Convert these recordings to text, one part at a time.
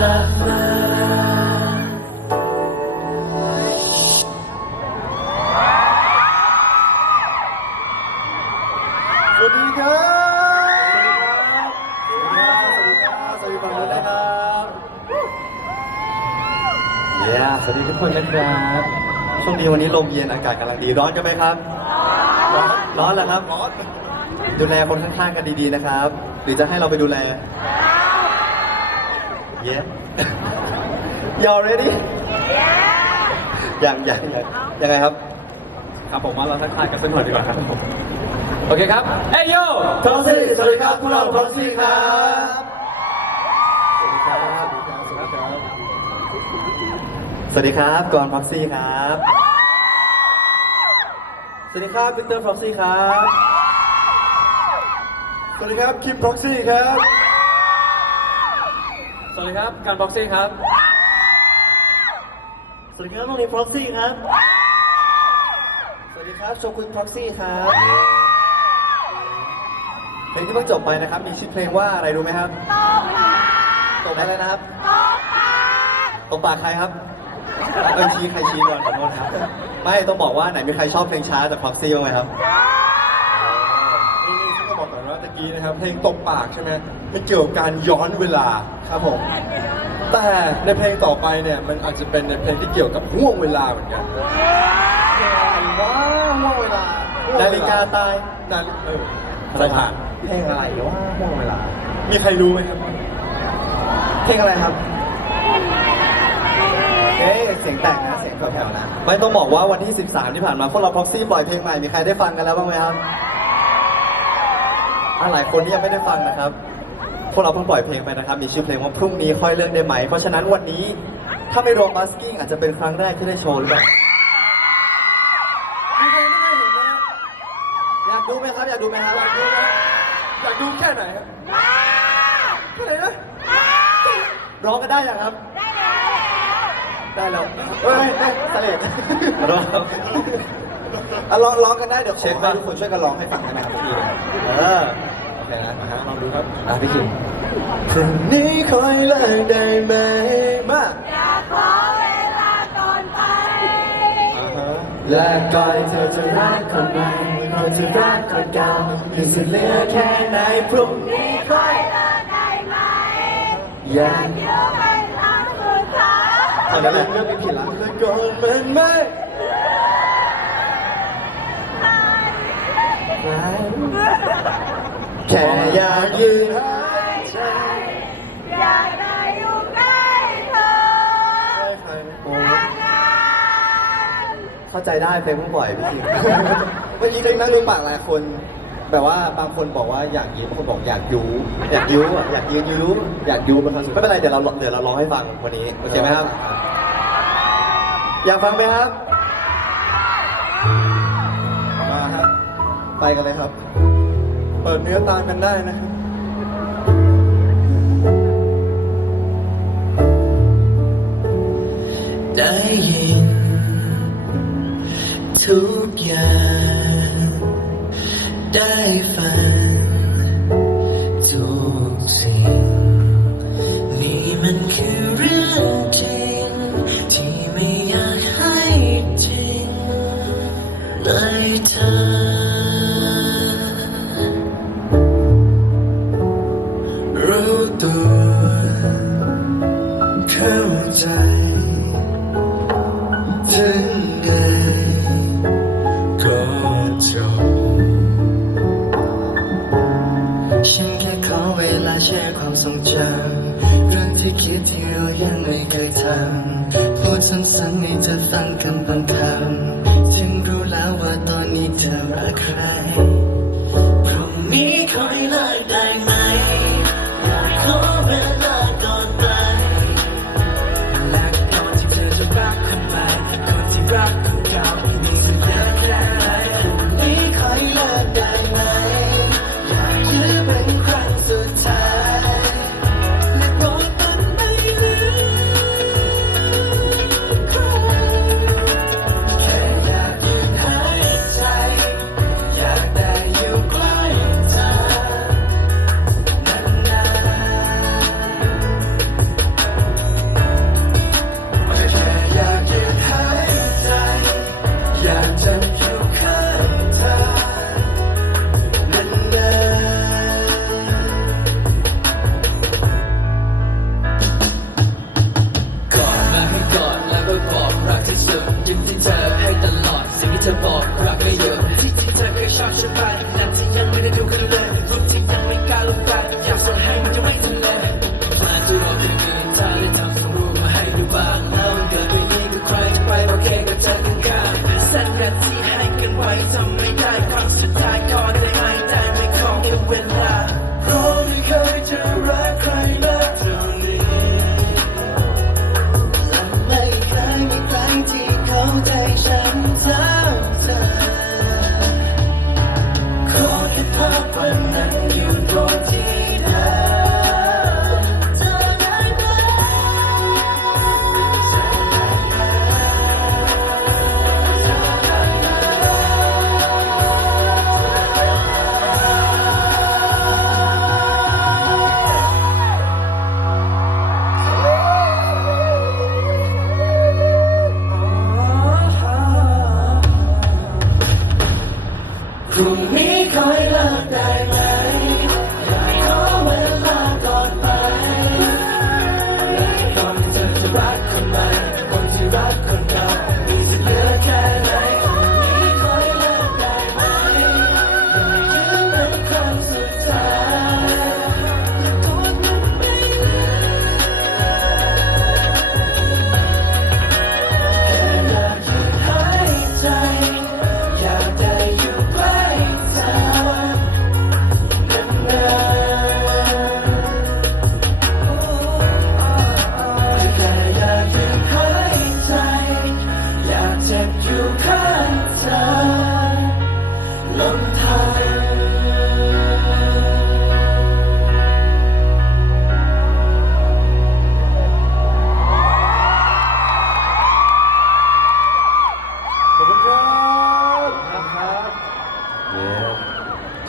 สวัสดีครับ สวัสดีครับ สวัสดีครับ สวัสดีฝั่งนู้นนะครับเย้สวัสดีทุกคนนะครับช่วงนี้วันนี้ลมเย็นอากาศกำลังดีร้อนกันไหมครับ ร้อน ร้อนเหรอครับร้อดูแลคนข้างๆกันดีๆนะครับ หรือจะให้เราไปดูแล เย้ you ready ยังยังยังยังไงครับ ครับผมว่าเราทักทายกันสักหน่อยดีกว่าครับผมโอเคครับ เอ้ยโยพร็อกซี่สวัสดีครับพวกเราพร็อกซี่ครับ สวัสดีครับสวัสดีครับสวัสดีครับกอนพร็อกซี่ครับสวัสดีครับพีเตอร์พร็อกซี่ครับ สวัสดีครับคิมพร็อกซี่ครับส วัสดีครับการบ็อกซิ่งครับ สวัสดีครับน้องลีพร็อกซี่ครับ สวัสดีครับโชกุนพร็อกซี่ครับเพลงที่เพิ่งจบไปนะครับ มีชื่อเพลงว่าอะไรรู้ไหมครับตบอะไรนะครับตบปากใครครับเอ้ยชี้ใครชี้ก่อนขอโทษครับ ไม่ต้องบอกว่าไหนมีใครชอบเพลงช้าจากพร็อกซี่บ้างไหมครับนี่นี่ ฉันก็บอกก่อนว่าตะกี้นะครับเพลงตบปากใช่ไหมมันเกี่ยวกับการย้อนเวลาครับผมแต่ในเพลงต่อไปเนี่ยมันอาจจะเป็นในเพลงที่เกี่ยวกับห่วงเวลาเหมือนกันว้าวห่วงเวลานาฬิกาตายนาฬิเอออะไรผ่านเพลงอะไรวะห่วงเวลา มีใครรู้ไหมครับ เพลงอะไรครับเอ๊ะเสียงแต่งนะเสียงแผ่วๆนะไม่ต้องบอกว่าวันที่ 13 ที่ผ่านมาพวกเราพ็อกซี่ปล่อยเพลงใหม่มีใครได้ฟังกันแล้วบ้างไหมครับอะ หลายคนที่ยังไม่ได้ฟังนะครับ พวกเราเพิ่งปล่อยเพลงไปนะครับ มีชื่อเพลงว่าพรุ่งนี้ค่อยเลิกได้ไหม เพราะฉะนั้นวันนี้ถ้าไม่รวมบัสกิ้งอาจจะเป็นครั้งแรกที่ได้โชว์หรือเปล่ามีใครไม่ได้เห็นไหมครับอยากดูไหมครับ อยากดูไหมครับอยากดูไหมอยากดูแค่ไหนครับแค่ไหนนะร้องกันได้ยังครับ ได้แล้วเฮ้ยเฮ้ยเสลดร้องอะร้องร้องกันได้เดี๋ยวขอให้ทุกคนช่วยกันร้องให้ฟังได้ไหมครับพี่เออโอเค นะมาฮะลองดูครับอะพี่คิมพรุ่งนี้คอยเลิกได้ไหมมาอยากขอเวลาก่อนไปอ่าฮะและก่อนเธอจะรักคนใหม่เราจะรักคนเก่าอยู่สิเหลือแค่ไหนพรุ่งนี้ค่อยเลิกได้ไหมอยากเดี๋ยวเวลาสุดท้ายตอนนั้นแหละเรื่องนี้ผิดละแต่ก่อนมันไม่ แค่อยากยืนอยากได้อยู่ใกล้เธอเข้าใจได้เพลงเพิ่งปล่อยพี่เมื่อกี้เพลงนั่งดูปากหลายคน แบบว่าบางคนบอกว่าอยากยืนบางคนบอกอยากยูอยากยูอยากยืนยูอยากยูเป็นคำสุดไม่เป็นไรเดี๋ยวเราเดี๋ยวเราร้องให้ฟังวันนี้โอเคไหมครับ อยากฟังไหมครับมาครับไปกันเลยครับ เปิดเนื้อตามกันได้นะครับได้ยินทุกอย่างได้ฟังทุกสิ่ง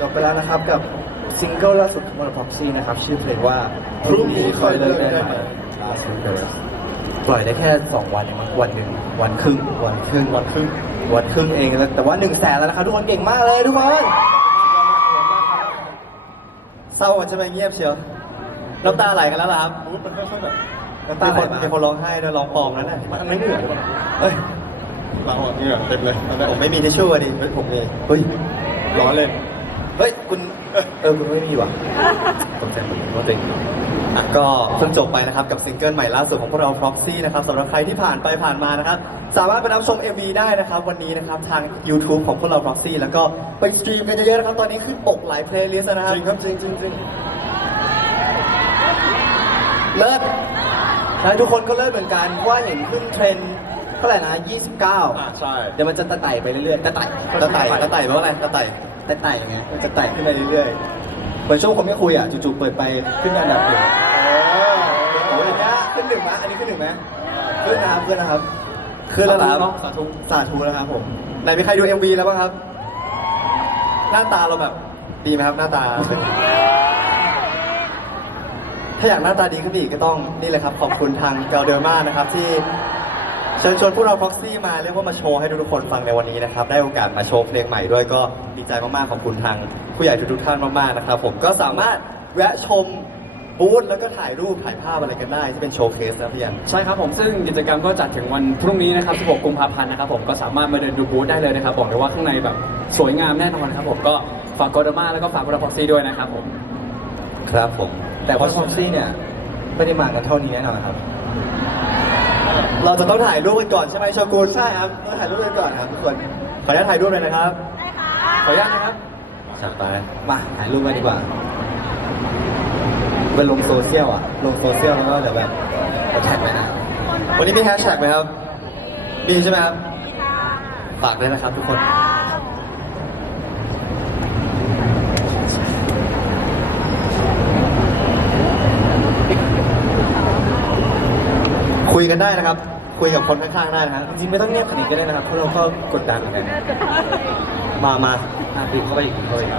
เกิลล่าสุดของเราพ็อกซี่นะครับ ชื่อเพลงว่าพรุ่งนี้คอยเลิกได้ไหม Last Weekers ปล่อยได้แค่ 2 วันเองมั้งวันหนึ่งวันครึ่งวันครึ่งวันครึ่งวันครึ่งเองแล้วแต่ว่า1นึ่งแสนแล้วนะครับทุกคนเก่งมากเลยทุกคนเศร้ากันใช่ไหมเงียบเชียวน้ำตาไหลกันแล้วล่ะครับมันค่อยๆแบบน้ำตาไหลมีคนร้องไห้ด้วยร้องปลอมแล้วนะมันไม่เหนื่อยหรือเปล่าเอ้ยเราอะเหนื่อยเต็มเลยตอนแรกผมไม่มีทิชชู่อะดิเฮ้ยผมเองเฮ้ยร้อนเลย เฮ้ยคุณเออคุณไม่มีว่ะผมแจ้งคุณว่าติอะก็เพิ่งจบไปนะครับกับซิงเกิลใหม่ล่าสุดของพวกเรา Proxy นะครับสำหรับใครที่ผ่านไปผ่านมานะครับ สามารถไปรับชม MV ได้นะครับ วันนี้นะครับทาง YouTube ของพวกเรา Proxy แล้วก็ไปสตรีมกันเยอะๆนะครับ ตอนนี้ขึ้นปกหลายเพลย์ลิสต์นะครับจริงครับจริงจริงจริงเลิศแล้วทุกคนก็เลิศเหมือนกันเพราะว่าเห็นขึ้นเทรนด์เท่าไหร่นะ 29 อ่าใช่ เดี๋ยวมันจะตะไต่ไปเรื่อยๆตะไต่ตะไต่ตะไต่แปลว่าอะไรตะไต่ ตะไต่ไงมันจะไต่ขึ้นไปเรื่อยๆเหมือนช่วงคนไม่คุยอะจู่ๆเปิดไปขึ้นอันดับหนึ่งโอ้ยนะขึ้นหนึ่งไหมอันนี้ขึ้นหนึ่งไหมขึ้นนะครับขึ้นนะครับขึ้นแล้วครับสาธุสาธุนะครับผมไหนมีใครดู MV แล้วบ้างครับ หน้าตาเราแบบดีไหมครับหน้าตา ถ้าอยากหน้าตาดีขึ้นอีกก็ต้องนี่เลยครับ ขอบคุณทางเกลเดอร์มานะครับที่ เชิญชวนพวกเราพ็อกซี่มาเรียกว่ามาโชว์ให้ทุกๆคนฟังในวันนี้นะครับ ได้โอกาสมาโชว์เพลงใหม่ด้วยก็ดีใจมากๆขอบคุณทางผู้ใหญ่ทุกๆท่านมากๆนะครับ ผมก็สามารถแวะชมบูธแล้วก็ถ่ายรูปถ่ายภาพอะไรกันได้ที่เป็นโชว์เคสนะพี่ยันใช่ครับผมซึ่งกิจกรรมก็จัดถึงวันพรุ่งนี้นะครับ 16 กุมภาพันธ์นะครับผมก็สามารถมาเดินดูบูธได้เลยนะครับ บอกเลยว่าข้างในแบบสวยงามแน่นอนครับผมก็ฝากโกลดามาแล้วก็ฝากบราพ็อกซี่ด้วยนะครับผม ครับผม แต่ว่าพ็อกซี่เนี่ยไม่ได้มากันเท่านี้แน่นอนครับ เราจะต้องถ่ายรูปกันก่อนใช่ไหมโชกุนใช่ครับต้องถ่ายรูปกันก่อนครับทุกคน ขออนุญาตถ่ายรูปเลยนะครับ ขออนุญาตนะครับจัดไป มาถ่ายรูปกันดีกว่าเป็นลงโซเชียลอะ ลงโซเชียลแล้วก็เดี๋ยวแบบแท็กไว้นะ วันนี้มีแฮชแท็กไหมครับ มีใช่ไหมครับ ฝากด้วยนะครับทุกคน ยกันได้นะครับ คุยกับคนข้างๆได้นะครับจริงๆไม่ต้องเงียบขนาดนี้ก็ได้นะครับเพราะเราก็กดดันเหมือนกันมามาอะปิดเข้าไปอีกปิดเข้าไปอีก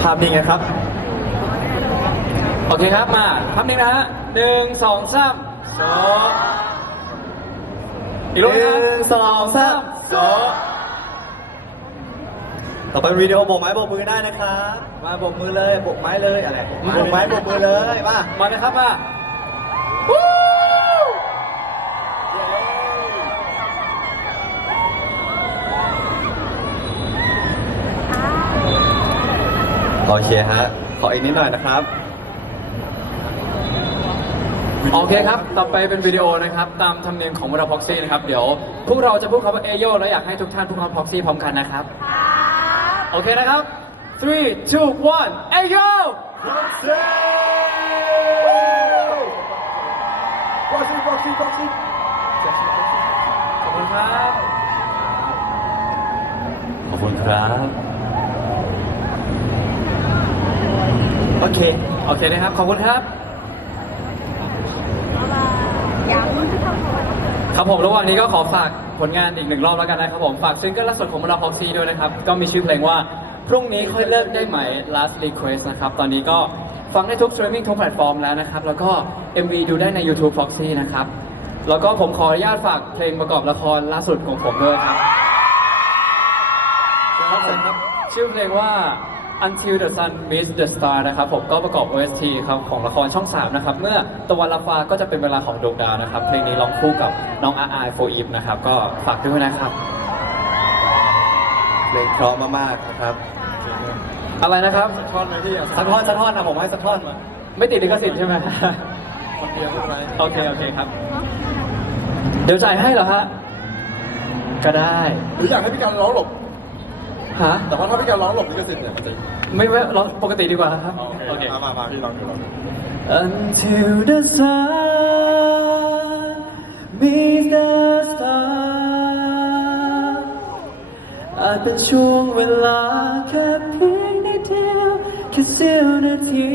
ภาพนิ่งนะครับ โอเคครับมาภาพนี้นะฮะหนึ่งสองสามสองอีกรอบหนะ นึ่งสองสามสอง ต่อไปวิดีโอโบกไม้โบกมือได้นะครับมาโบกมือเลยโบกไม้เลยอะไรโบกไม้โบกมือเลยมามาเลยครับมาโอเคฮะขออีกนิดหน่อยนะครับ โอเคครับ ต่อไปเป็นวิดีโอนะครับ ตามธรรมเนียมของบราพ็อกซี่นะครับ เดี๋ยวพวกเราจะพูดคำว่าเอโยแล้วอยากให้ทุกท่านพูดคำว่าพ็อกซี่พร้อมกันนะครับ โอเคนะครับ three two one เอโยฟ็อกซี่ฟ็อกซี่ฟ็อกซี่ขอบคุณครับขอบคุณครับโอเคโอเคนะครับ ขอบคุณครับ ครับผมระหว่างนี้ก็ขอฝากผลงานอีกหนึ่งรอบแล้วกันนะครับผมฝากซิงเกิลล่าสุดของเราพ็อกซี่ด้วยนะครับ ก็มีชื่อเพลงว่าพรุ่งนี้ค่อยเลิกได้ไหม last request นะครับ ตอนนี้ก็ฟังได้ทุก streaming ทุกแพลตฟอร์มแล้วนะครับ แล้วก็ MV ดูได้ใน YouTube Proxy นะครับ แล้วก็ผมขออนุญาตฝากเพลงประกอบละครล่าสุดของผมด้วยครับครับผมครับชื่อเพลงว่า Until the Sun Meets the Star นะครับผมก็ประกอบ OST ครับของละครช่อง 3 นะครับ เมื่อตะวันละฟ้าก็จะเป็นเวลาของดวงดาวนะครับ เพลงนี้ร้องคู่กับน้องอาร์ไอโฟอีฟนะครับ ก็ฝากด้วยนะครับ เพลงเพราะมากๆนะครับ อะไรนะครับท่อนไหมพี่อะสักท่อนสักท่อนนะผมให้สักท่อนมาไม่ติดลิขสิทธิ์ใช่ไหม คนเดียวไม่เป็นไรโอเค โอเคครับ เดี๋ยวจ่ายให้เหรอฮะ ก็ได้ หรืออยากให้พี่การร้องหลบ ฮะแต่ว่าถ้าพี่การร้องหลบลิขสิทธิ์เนี่ยมันจะไม่ไม่ร้องปกติดีกว่าครับ โอเคมามามาพี่ลองดูลองดู Until the sun meets the star อาจเป็นช่วงเวลาแค่เพียงนิดเดียวแค่เสี้ยวนาที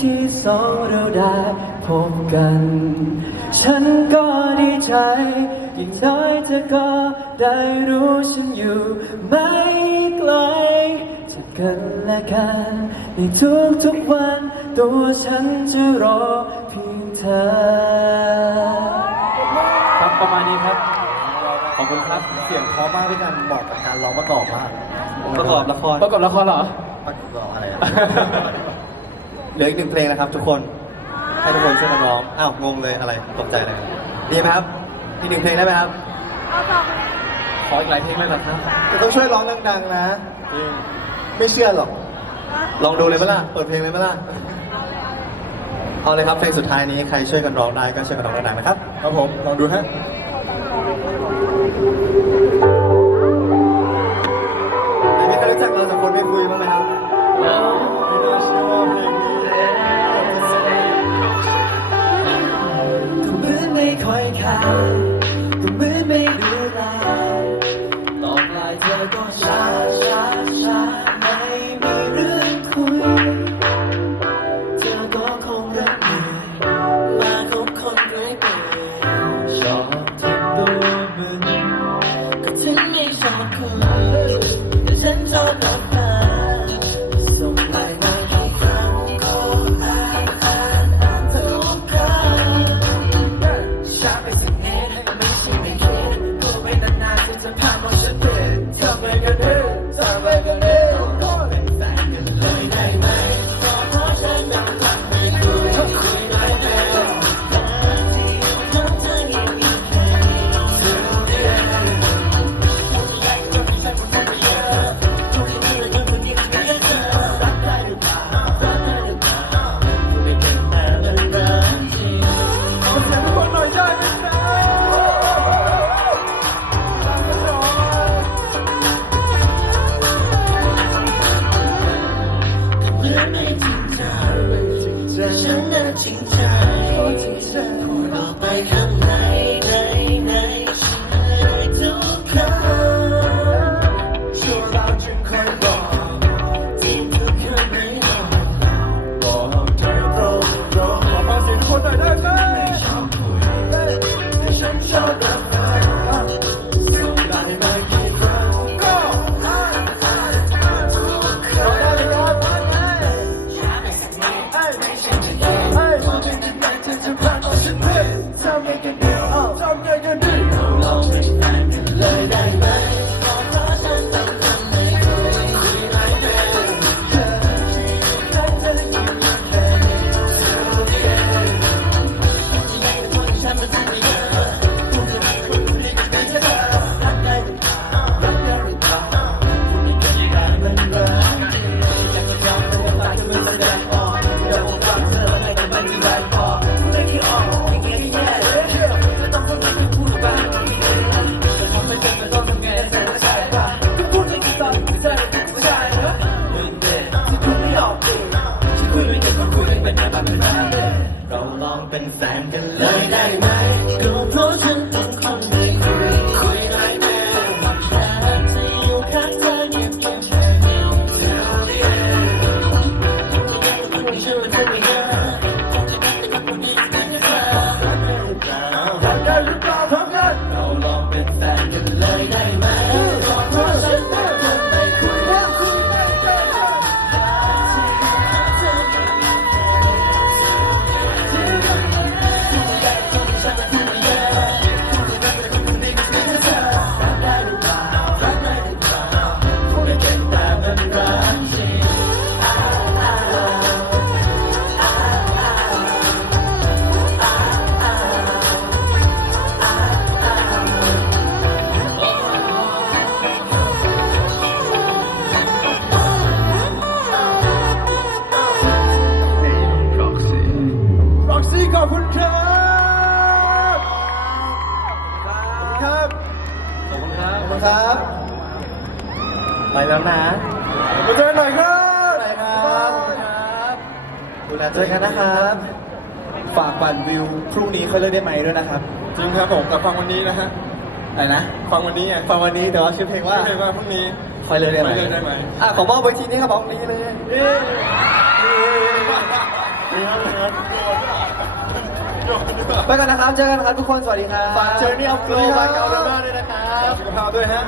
ที่สองเราได้พบกัน ฉันก็ดีใจยิ่งน้อยเธอก็ได้รู้ฉันอยู่ไม่ไกลจา กกันและกันในทุกๆวัน ตัวฉันจะรอเพียงเธอครับประมาณนี้ครับ ขอบคุณครับเสียงเพราะมากพี่กันเหมาะกับการร้องประกอบมากประกอบละครประกอบละครเหรอประกอบอะไรอะเหลืออีกหนึ่งเพลงนะครับ ทุกคนให้ทุกคนช่วยกันร้องอ้าวงงเลยอะไรตกใจเลยดีไหมครับอีกหนึ่งเพลงได้ไหมครับเอาสองขออีกหลายเพลงเลยเหรอครับจะต้องช่วยร้องดังๆนะ ไม่เชื่อหรอก ลองดูเลยปะล่ะ เปิดเพลงเลยปะล่ะ เอาเลยครับเพลงสุดท้ายนี้ใครช่วยกันร้องได้ก็ช่วยกันร้องดังๆนะครับ ครับผมลองดูฮะมีใครรู้จักเราสองคนไม่คุยบ้างไหมครับไม่น่าเชื่อว่าเพลงนี้ก็เหมือนไม่ค่อยคายก็เหมือนไม่ดู นกัน ไปแล้วนะมาเจอกันหน่อยครับไปครับขอบคุณครับดูแลเจอกันนะครับ ฝากปั่นวิวพรุ่งนี้เขาเลือกได้ไหมด้วยนะครับจริงครับผมแต่ฟังวันนี้นะฮะอะไรนะฟังวันนี้ไงฟังวันนี้แต่ว่าชื่อเพลงว่าชื่อเพลงว่าพรุ่งนี้คอยเลยได้ไหมคอยเลยได้ไหมอะขอมอบไว้ทีนี้ครับเอานี้เลยเย้ไปกันนะครับ เจอกันนะครับทุกคน สวัสดีครับฝาก Journey of Glow by Galderma ด้วยนะครับสุขภาพด้วยฮะ